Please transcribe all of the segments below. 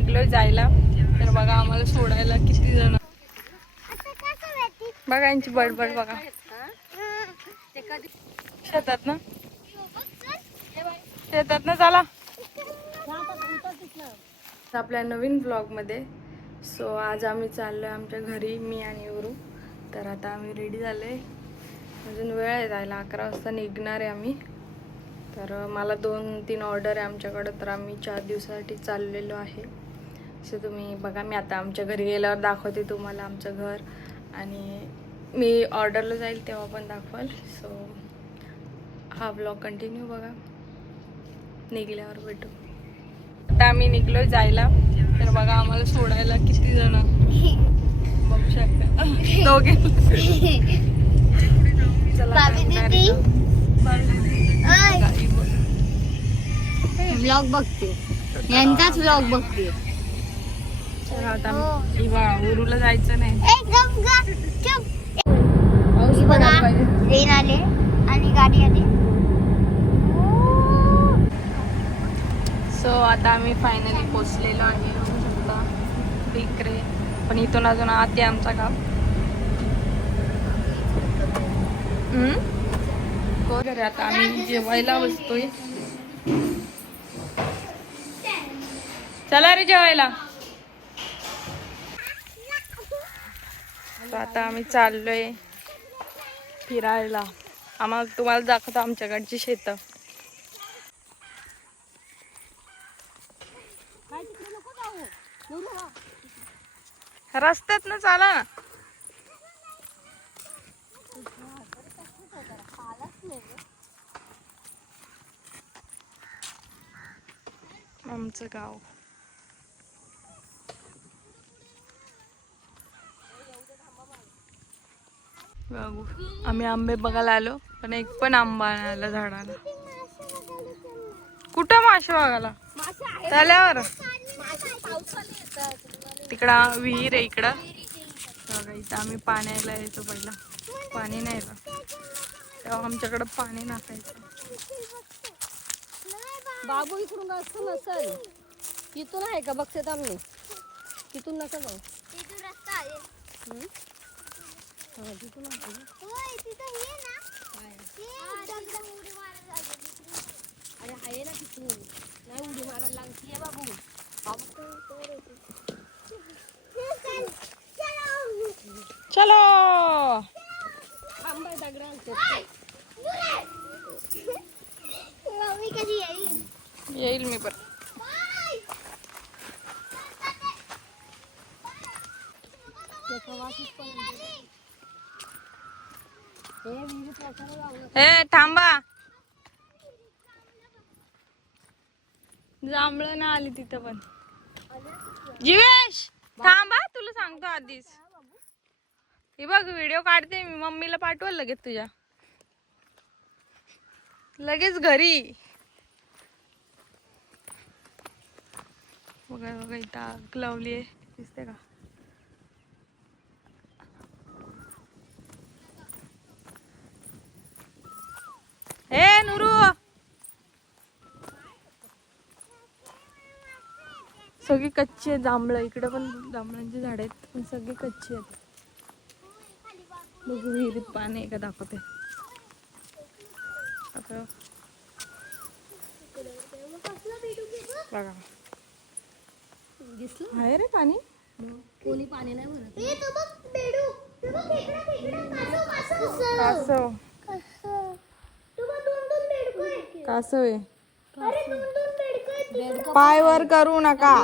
निघलो जायला, तर बघा आम्हाला सोडायला किती जण. बघा यांची बडबड बघा. शेतात ना चला आपल्या नवीन ब्लॉग मध्ये. सो आज आम्ही चाललोय आमच्या घरी, मी आणि उरू. तर आता आम्ही रेडी झालोय, अजून वेळ आहे जायला, 11 वाजता निघणार आहे आम्ही. तर मला 2-3 ऑर्डर आहे आमच्याकडं, तर आम्ही 4 दिवसासाठी चाललेलो आहे. सो तुम्ही बघा, मी आता आमच्या घरी गेल्यावर दाखवते तुम्हाला आमचं घर, आणि मी ऑर्डरला जाईल तेव्हा पण दाखवाल. सो हा ब्लॉग कंटिन्यू बघा, निघल्यावर भेटू. आता आम्ही निघलो जायला, तर बघा आम्हाला सोडायला किती जण बघू शकता. दोघे व्लॉग बघते, यांचाच व्लॉग बघते. आता उरूला जायचं नाही. ट्रेन आले आणि गाडी आली. सो आता आम्ही फायनली पोचलेलो आहे, बघू शकता इकडे. पण इथून अजून आत आहे आमचा गाव. घरी आता आम्ही जेवायला बसतोय. चला रे जेवायला. आता आम्ही चाललोय फिरायला. आम्हाला तुम्हाला दाखवतो आमच्याकडची शेतं. रस्त्यात ना चाला ना. आमचं गाव. बघू, आम्ही आंबे बघायला आलो, पण एक पण आंबा नाही आला झाडाला. कुठं मासे बघायला? तल्यावर तिकडं विहीर आहे इकडं बघा. इथं आम्ही पाण्याला यायचो पहिला, पाणी नाही येतं तेव्हा आमच्याकडं पाणी नसायचं. बाबू इकडून असं नसेल, तिथून आहे का बघते आम्ही, तिथून नका जाऊ. तिथून रस्ता आहे. तिथून अरे आहे ना, तिथून नाही उडी मारायला लागते बाबू. चलो आंबा दगड आणते. येईल मी पण. ए थांबा, जांभळं ना आली तिथं पण. जीवेश थांबा, तुला सांगतो आधीच. हे बघ व्हिडिओ काढते मी, मम्मीला पाठवल लगेच तुझ्या, लगेच घरी. बघा बघा इथं आग लावली आहे, दिसते का? ए नुरू, सगळी कच्ची आहे जांभळं. इकडे पण जांभळांची झाड आहेत, पण सगळी कच्ची आहेत. बघू विहिरीत पाणी आहे का दाखवते. बघा दिसलं आहे रे पाणी. कोणी पाणी नाही भरत. कासव, कासव आहे. पाय वर करू नका.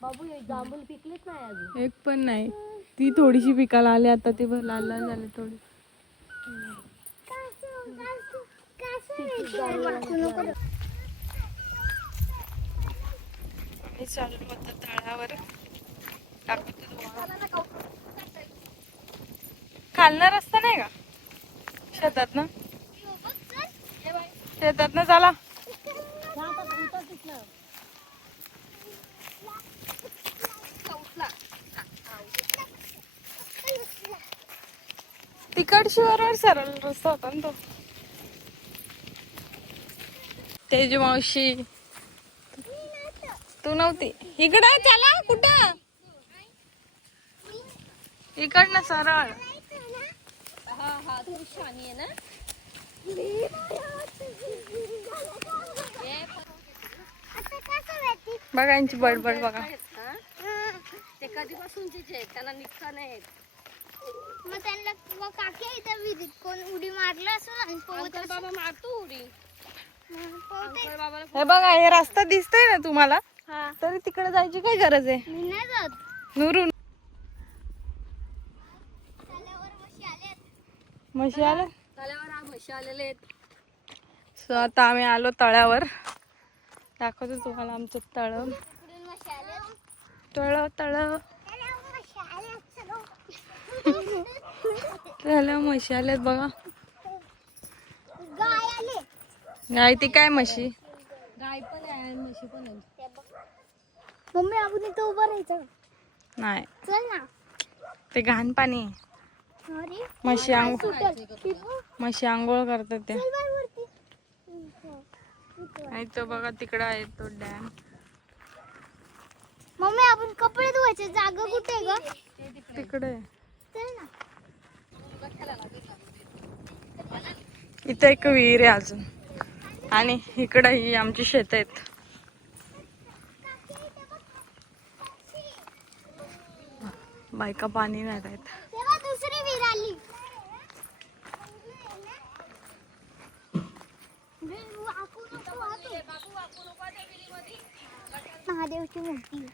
बाबू जांभूळ पिकलेच नाही अजून, एक पण नाही. ती थोडीशी पिकाला आली आता, ती लाल लाल झाली थोडी. चालू आता तळावर. खालना रस्ता नाही का शेतात ना? शेतात ना चला. तिकडशी बरोबर सरळ रस्ता होता ना तो. तेज मावशी तू नव्हती इकडं. चला कुठं इकडनं सरळ. हा हा थोडी शानी आहे ना. बघा यांची बडबड बघा. हा? ते कधीपासूनचे आहेत, त्यांना निघता नाही येत. मग त्यांना मग काकी इथं विहिरीत कोण उडी मारलं असेल आणि पोहत अंकल बाबा मारतो उडी. पोहते. अंकल बाबाला हे बघा हे रस्ता दिसतोय ना तुम्हाला, हा तरी तिकडे जायची काय गरज आहे. मी नाही जात. नुरून तल्यावर म्हशी आल्यात. म्हशी आल्या. तल्यावर म्हशी आलेले आहेत. सो आता आम्ही आलो तळ्यावर. दाखवतो तुम्हाला आमचं तळ. इकडून म्हशी आल्यात. तळ तल्यावर म्हशी आल्यात. चलो. तळ्यावर म्हशी आल्यात बघा. गाय आले. गाय ती काय म्हशी. गाय पण आहे आणि म्हशी पण आहे. मम्मी आपण इथं उभं राहायचं. नाही चल ना. ते घाण पाणी आहे. अरे म्हशी आंघोळ सुटल. म्हशी आंघोळ करतात त्या. चल बाय वरती. आणि तो बघा तिकडं आहे तो डॅम. मम्मी आपण कपडे धुवायचे जागा कुठे आहे ग? तिकडे आहे. चल ना. इथं एक विहीर आहे अजून. आणि इकडं ही आमची शेत आहेत. बायका पाणी नाही आहेत. तेव्हा दुसरी विहीर आली. महादेवची मूर्ती.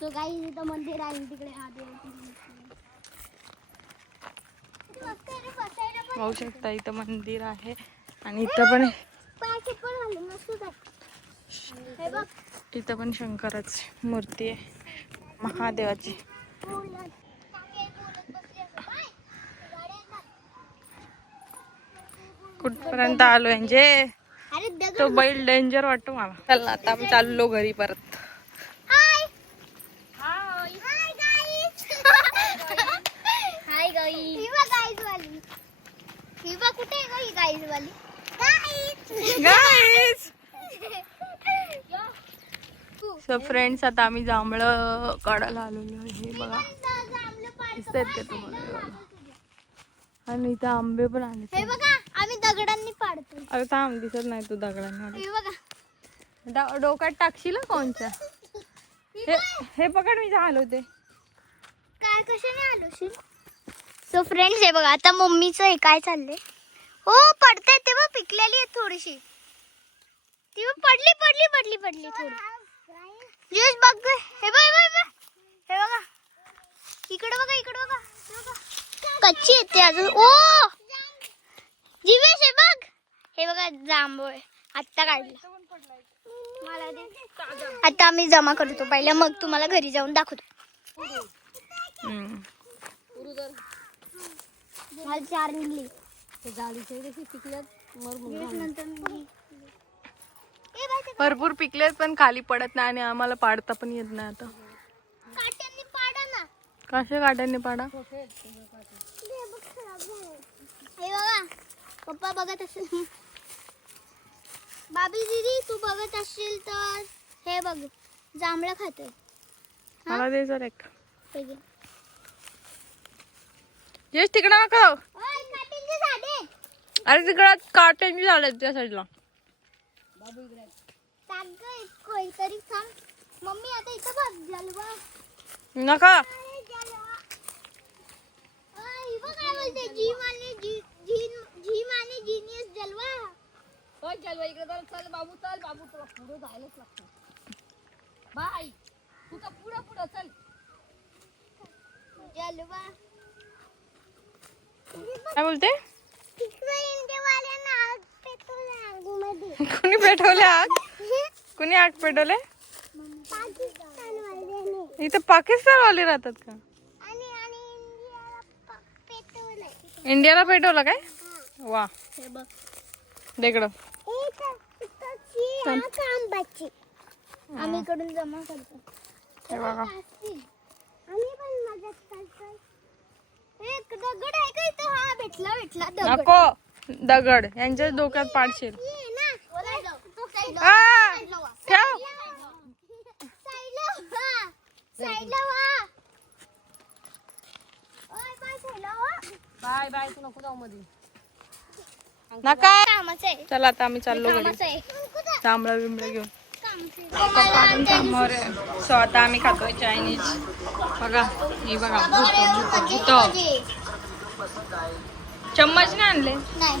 तो काही इथं मंदिर आहे तिकडे महादेवची मूर्ती. पाहू शकता इथं मंदिर आहे. आणि इथं पण पायाचे पण आले मस्त आहे. हे बघ. इथं पण शंकराची मूर्ती आहे महादेवाची. कुठपर्यंत आलोय म्हणजे अरे दगड. तो बैल डेंजर वाटतो मला. चल आता आम्ही चाललो घरी परत. हाय हाय हाय गाईज. Hi guys. ही बघ गाईज वाली. ही बघ कुठे आहे ग ही गाईज वाली. गाईज. गाईज सो फ्रेंड्स आता आम्ही जांभळं काढायला आलेलो आहे. हे बघा दिसतायत का तुम्हाला. हे बघा. आणि इथं आंबे पण आले. हे बघा आम्ही दगडांनी पाडतो. अरे थांब दिसत नाही तू दगडांना. हे बघा. डोक्यात टाकशील ना कोणच्या. हे पकड मी हलवते. काय कशाने आलो. सो फ्रेंड्स हे बघा आता मम्मीचं हे काय चाललंय. हो पडते ते बघ पिकलेली आहे थोडीशी. ती बघ पडली पडली पडली पडली थोडी. जस बघ ग. हे बघ हे बघ हे बघा. इकडे बघा इकडे बघा. कच्ची येते अजून. ओ जीवेश हे बघ. हे बघा जांभूळ आत्ता काढलं. मला दे. आता आम्ही जमा करतो पहिलं मग तुम्हाला घरी जाऊन दाखवतो. मला 4 निघली. झाडीचे देखील पिकल्यात मर नंतर भरपूर पिकलेत पण खाली पडत नाही. आणि आम्हाला पाडता पण येत नाही. आता काट्यांनी पाडा ना. कशा काट्यांनी पाडा. हे बघा पप्पा बघत असेल. बाबी दीदी तू बघत असशील तर हे बघ जांभळं खातोय. मला दे जर एक. हे घे. येस तिकडं नका. ओय, काट्यांची झाडे. अरे तिकडं काट्यांची झाड त्या साईडला. तरी थांब. मम्मी आता इथं बघ जलवा. नका. ओय, बघ काय बोलते. झीम आणि जीनियस जलवा. होय जलवा इकडे चल. चल बाबू चल. बाबू तुला पुढे जायलाच लागतं. बाय तू तर पुढं पुढं चल. जलवा. काय बोलते. इंडियावाल्यांना आग पेटवलं आगीमध्ये. कुणी पेटवले आग. कुणी आग पेटवले. पाकिस्तानवाल्याने. इथं पाकिस्तानवाले राहतात का. आणि इंडियाला पेटवलंय. इंडियाला पेटवलं काय. वा हे बघ. देकडं. आंब्याची आम्ही इकडून जमा करतो. हे बघा. आम्ही पण मदत करतो. एक दगड आहे का इथं. हा भेटला भेटला दगड. नको दगड यांच्या डोक्यात पाडशील. ये ना आ, ठेव. बाय बाय तू नको जाऊ मध्ये नका. कामाचं आहे. चला आता आम्ही चाललो घरी कामाचं आहे. तांबडा बिंबडा घेऊन. कामाचं आहे. पप्पा अजून कामावर आहे. सो आता आम्ही खातोय चायनीज. बघा ही बघा भूत भूत भूत. चम्मच नाही आणले. नाही